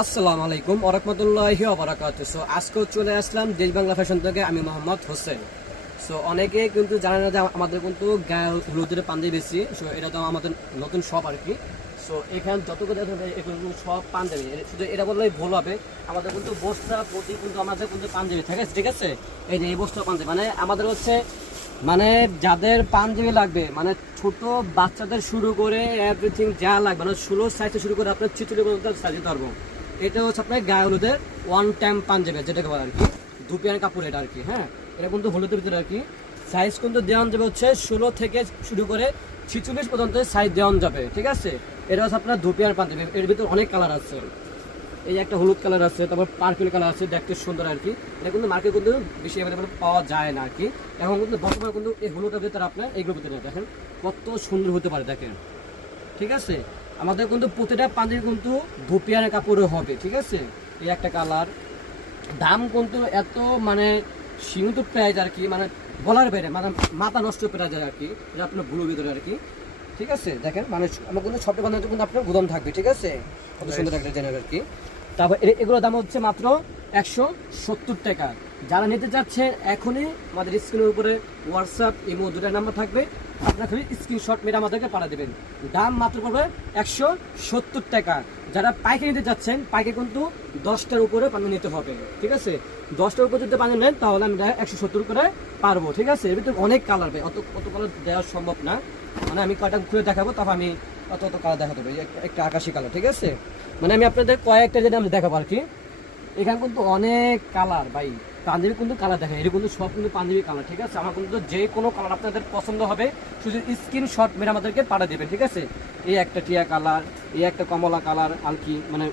আসসালামু আলাইকুম ওয়া রাহমাতুল্লাহি ওয়া বারাকাতুহু। সো আজকে চলে আসলাম দেশ বাংলা ফ্যাশন থেকে, আমি মোহাম্মদ হোসেন। সো অনেকে কিন্তু জানে না যে আমাদের কিন্তু গায়ে হলুদের পাঞ্জাবি বেশি। সো এটা তো আমাদের নতুন শপ আর কি। সো এখানে যতগুলো এগুলো সব পাঞ্জাবি, শুধু এটা বললেই ভুল হবে। আমাদের কিন্তু বস্তা প্রতি কিন্তু আমাদের কিন্তু পাঞ্জাবি থাকে, ঠিক আছে? এই যে এই বস্তা পাঞ্জাবি মানে আমাদের হচ্ছে মানে যাদের পাঞ্জাবি লাগবে, মানে ছোট বাচ্চাদের শুরু করে এভরিথিং যা লাগবে, মানে 16 সাইজ থেকে শুরু করে আপনার 46 পর্যন্ত সাইজ দিতে পারবো। এটা হচ্ছে আপনার গায়ে হলুদের ওয়ান টাইম পাঞ্জাবি, যেটাকে বলে আর কি দুপিয়ার কাপড় এটা আর কি। হ্যাঁ, এটা কিন্তু হলুদের ভিতরে আর কি সাইজ কিন্তু দেওয়ান যাবে হচ্ছে 16 থেকে শুরু করে 46 পর্যন্ত সাইজ দেওয়ান যাবে, ঠিক আছে? এটা হচ্ছে আপনার দুপিয়ার পাঞ্জাবি। এর ভিতরে অনেক কালার আছে, এই একটা হলুদ কালার আছে, তারপর পার্পল কালার আছে, দেখতে সুন্দর আর কি। এটা কিন্তু মার্কেট কিন্তু বেশি অ্যাভেলেবল পাওয়া যায় না আর কি। এখন কিন্তু বর্তমানে কিন্তু এই হলুদের ভিতরে আপনার এইগুলোর ভিতরে দেখেন কত সুন্দর হতে পারে, দেখেন, ঠিক আছে? আমাদের কিন্তু প্রতিটা পাঞ্জাবি কিন্তু ধুপিয়ানের কাপড়ে হবে, ঠিক আছে? এই একটা কালার, দাম কিন্তু এত মানে সীমিত প্রাইস আর কি, মানে বলার বাইরে, মানে মাথা নষ্ট প্রাইস আর কি। এটা আপনার ব্লু ভিতরে আর কি, ঠিক আছে? দেখেন মানে আমার কিন্তু সবটা বান্ধব কিন্তু আপনার গুদাম থাকবে, ঠিক আছে? কত সুন্দর একটা জেনারেল আর কি। তারপর এগুলোর দাম হচ্ছে মাত্র 170 টাকা। যারা নিতে চাচ্ছেন এখনই আমাদের স্ক্রিনের উপরে হোয়াটসঅ্যাপ ইমো দুটো নাম্বার থাকবে, আপনারা খালি স্ক্রিনশট মেরে আমাদেরকে পাঠিয়ে দেবেন। দাম মাত্র পড়বে 170 টাকা। যারা পাইকারি নিতে চাচ্ছেন, পাইকারি কিন্তু 10টার উপরে পানি নিতে হবে, ঠিক আছে? 10টার উপরে যদি পানি নেন তাহলে আমি 170 করে পারবো, ঠিক আছে? এর ভিতরে অনেক কালার পাই, অত কালার দেওয়া সম্ভব না, মানে আমি কয়টা খুলে দেখাবো, তারপর আমি অত কালার দেখাতে হবে। একটা আকাশি কালার, ঠিক আছে? মানে আমি আপনাদের কয়েকটা যেটা আমি দেখাবো আর কি। এখানে কিন্তু অনেক কালার ভাই, পাঞ্জাবি কিন্তু কালার দেখেন, এটা কিন্তু সব কিন্তু পাঞ্জাবি কালার, ঠিক আছে? আমার কিন্তু যে কোনো কালার আপনাদের পছন্দ হবে শুধু স্ক্রিনশট মেরে আমাদেরকে পাঠিয়ে দেবেন, ঠিক আছে? এই একটা টিয়া কালার, এই একটা কমলা কালার আর কি, মানে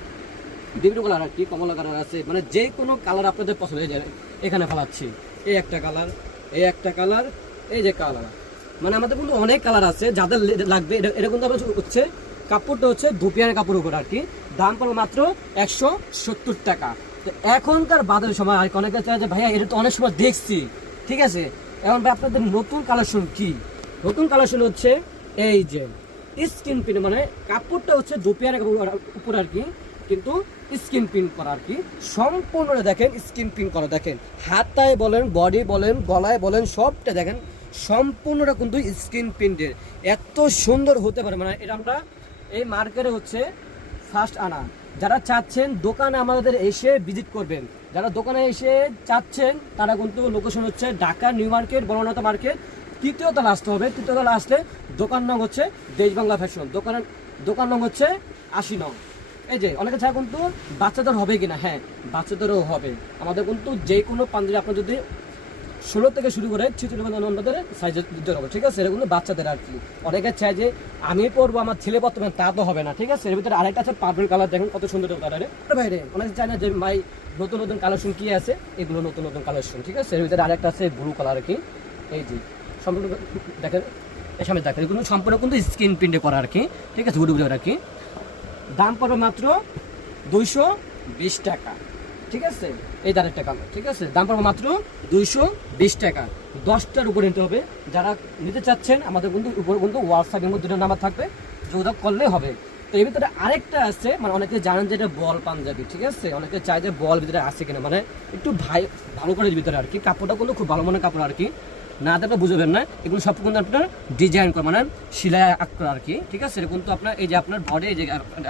বিভিন্ন কালার আর কি, কমলা কালার আছে, মানে যে কোনো কালার আপনাদের পছন্দ হয়ে যায় এখানে ফেলাচ্ছি। এই একটা কালার, এই একটা কালার, এই যে কালার, মানে আমাদের কিন্তু অনেক কালার আছে। যাদের লাগবে এটা কিন্তু আপনার হচ্ছে কাপড়টা হচ্ছে ধুপিয়ানের কাপড় উপর আর কি। দাম পড়বে মাত্র 170 টাকা। তো এখনকার বাজারের সময় আর অনেকে চায় যে ভাইয়া এটা তো অনেক সময় দেখছি, ঠিক আছে? এখন ভাই আপনাদের নতুন কালেকশন কি? নতুন কালেকশন হচ্ছে এই যে স্কিন প্রিন্ট, মানে কাপড়টা হচ্ছে ধুপিয়ানের কাপড় উপর আর কি, কিন্তু স্কিন প্রিন্ট করা আর কি। সম্পূর্ণ দেখেন স্কিন প্রিন্ট করা, দেখেন হাতায় বলেন, বডি বলেন, গলায় বলেন, সবটা দেখেন সম্পূর্ণটা কিন্তু স্কিন প্রিন্টের। এত সুন্দর হতে পারে, মানে এটা আমরা এই মার্কেটে হচ্ছে ফার্স্ট আনা। যারা চাচ্ছেন দোকানে আমাদের এসে ভিজিট করবেন, যারা দোকানে এসে চাচ্ছেন তারা কিন্তু লোকেশন হচ্ছে Dhaka new market, Banalata market, তৃতীয় তলা আসতে হবে। তৃতীয় তলা আসলে দোকান নং হচ্ছে দেশ বাংলা ফ্যাশন, দোকান নং হচ্ছে 80 নং। এই যে অনেকে চায় কিন্তু বাচ্চাদের হবে কিনা, হ্যাঁ বাচ্চাদেরও হবে। আমাদের কিন্তু যে কোনো পাঞ্জাবি আপনার যদি 16 থেকে শুরু করে 46 সাইজ দিতে হবে, ঠিক আছে? এটা কিন্তু বাচ্চাদের আর কি। অনেকে চায় যে আমি পরবো আমার ছেলে পড়তে, তা তো হবে না, ঠিক আছে? এর ভিতরে আরেকটা আছে পার্পল কালার, দেখেন কত সুন্দর কালারে বাইরে। অনেকে চায় না যে ভাই নতুন নতুন কালেকশন কি আছে, এগুলো নতুন নতুন কালেকশন, ঠিক আছে? এর ভিতরে আরেকটা আছে ব্লু কালার আর কি। এই যে সম্পূর্ণ দেখেন, এর সামনে দেখেন এগুলো সম্পূর্ণ কিন্তু স্ক্রিন প্রিন্টে করা আর কি, ঠিক আছে? গুডু আর কি। দাম পড়বে মাত্র 220 টাকা, ঠিক আছে? এই তার একটা কালার, ঠিক আছে? দাম পড়বে মাত্র 220 টাকা। 10টার উপরে নিতে হবে। যারা নিতে চাচ্ছেন আমাদের কিন্তু উপরে কিন্তু হোয়াটসঅ্যাপ এবং দুটো নাম্বার থাকবে, যোগাযোগ করলে হবে। তো এর ভিতরে আরেকটা আছে, মানে অনেকে জানেন যে এটা বল পাঞ্জাবি, ঠিক আছে? অনেকে চায় যে বল ভিতরে আছে কিনা, মানে একটু ভালো করে ভিতরে আর কি। কাপড়টা কিন্তু খুব ভালো মানের কাপড় আর কি, না দেখলে বুঝবেন না। এগুলো সব কিন্তু আপনার ডিজাইন করা, মানে সিলাই আঁকা আর কি, ঠিক আছে? এটা কিন্তু আপনার এই যে আপনার বডি, এই যে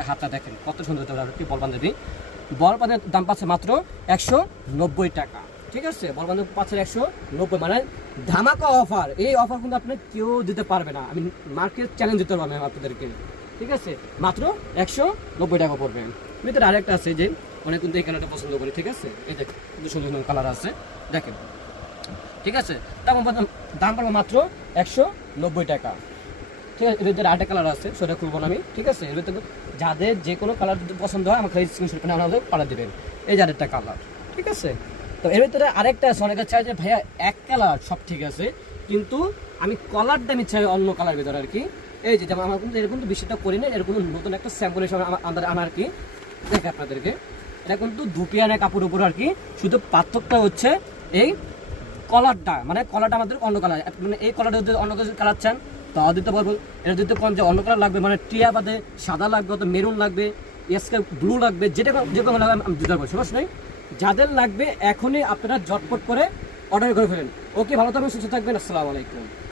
হাতটা দেখেন কত সুন্দর হতে পারে আর কি। বল পাঞ্জাবি, বল পাঞ্জাবির দাম পাচ্ছে মাত্র 190 টাকা, ঠিক আছে? বল পাঞ্জাবি পাচ্ছে 190, মানে ধামাকা অফার। এই অফার কিন্তু আপনি কেউ দিতে পারবে না, আমি মার্কেট চ্যালেঞ্জ দিতে পারবো না আপনাদেরকে, ঠিক আছে? মাত্র 190 টাকা পড়বে। ভিতরে আরেকটা আছে যে অনেক কিন্তু এই কালারটা পছন্দ করে, ঠিক আছে? এই দেখেন কিন্তু সুন্দর সুন্দর কালার আছে, দেখেন, ঠিক আছে? দাম পড়বে মাত্র 190 টাকা, ঠিক আছে? এর ভিতরে আরেকটা কালার আছে, সেটা খুলবো না আমি, ঠিক আছে? এর ভিতরে যাদের যে কোনো কালার যদি পছন্দ হয় আমাকে স্ক্রিনশট করে আমাদের পাঠিয়ে দেবেন। এই যে আরেকটা কালার, ঠিক আছে? তো এর ভিতরে আরেকটা আছে, অনেকে চাই যে ভাইয়া এক কালার সব ঠিক আছে, কিন্তু আমি কলারটা আমি চাই অন্য কালার ভিতরে আর কি। এই যে যেমন আমার কিন্তু এরকম তো বিষয়টা করি না, এরকম নতুন একটা স্যাম্পল হিসেবে আমার আর কি দেখে আপনাদেরকে। এটা কিন্তু দুপিয়ানের কাপড় উপর আর কি, শুধু পার্থক্যটা হচ্ছে এই কলারটা, মানে কলারটা আমাদের অন্য কালার, মানে এই কলারটা যদি অন্য কিছু কালার চান তাও দিতে পারবো। এটা দিতে কোন যে অন্য কালার লাগবে, মানে টিয়া বাদে সাদা লাগবে, অত মেরুন লাগবে, স্কাই ব্লু লাগবে, যেটা যে কোনো লাগবে আমি দিতে পারবো, সমস্যা নেই। যাদের লাগবে এখনই আপনারা ঝটপট করে অর্ডার করে ফেলেন। ওকে, ভালো থাকবেন, সুস্থ থাকবেন, আসসালামু আলাইকুম।